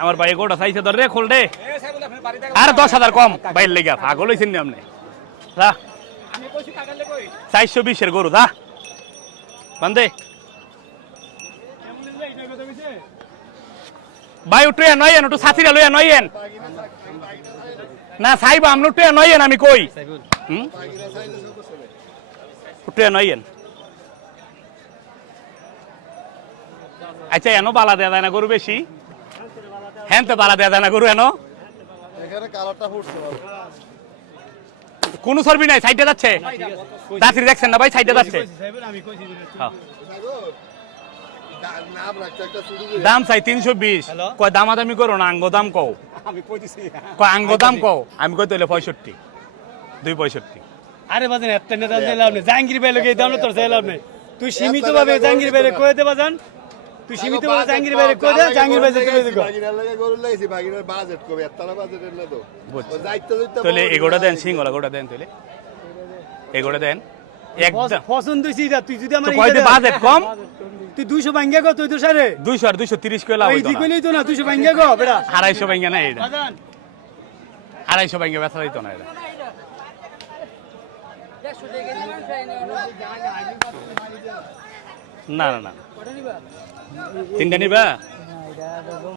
আমার ভাই গোটা চাইছে ধর রে খোল রে আর 10,000 কম বাইর লেগা পাগল হইছেন নি আপনি যা 420 এর গরু যা বান্দে ভাই উঠে নয় একটু সাথীরা লইয়া নয় না সাইবা আমরা উঠে নয় আমি কই উঠে নয় আচ্ছা এনো বালা দেয়া যায় না গরু বেশি হ্যাঁ তো বালা দেয়া যায় না গরু এনো কোন সর্বি নাই সাইডে যাচ্ছে দাসির দেখছেন না ভাই সাইডে যাচ্ছে দাম চাই 320 কয় দামাদামি করো না আঙ্গ দাম কও কয় আঙ্গ দাম কও আমি কই তাহলে 65 265 আরে বাজান এত না দাম চাইলাম না জাহাঙ্গীর ভাই লগে দাম তোর চাইলাম না তুই সীমিত ভাবে জাহাঙ্গীর ভাইরে কই দে বাজান তুই সীমিত ভাবে জাহাঙ্গীর ভাইরে কই দে জাহাঙ্গীর ভাই তুই দে বাগিনার লাগে গরু লাইছি বাগিনার বাজেট কবে এতটা বাজেটের না তো যাইতে যাইতে তাহলে এগোটা দেন সিঙ্গলা গোটা দেন তাহলে এগোটা দেন একদম পছন্দ হইছি তুই যদি আমার কই দে বাজেট কম তুই 200 ভাঙ্গা গো তুই তো সারে 200 আর 230 কইলা হইতো না কইলেই তো না 200 ভাঙ্গা গো বেটা 250 ভাঙ্গা না এটা 250 ভাঙ্গা বেচা হইতো না এটা না না না তিনটা নিবা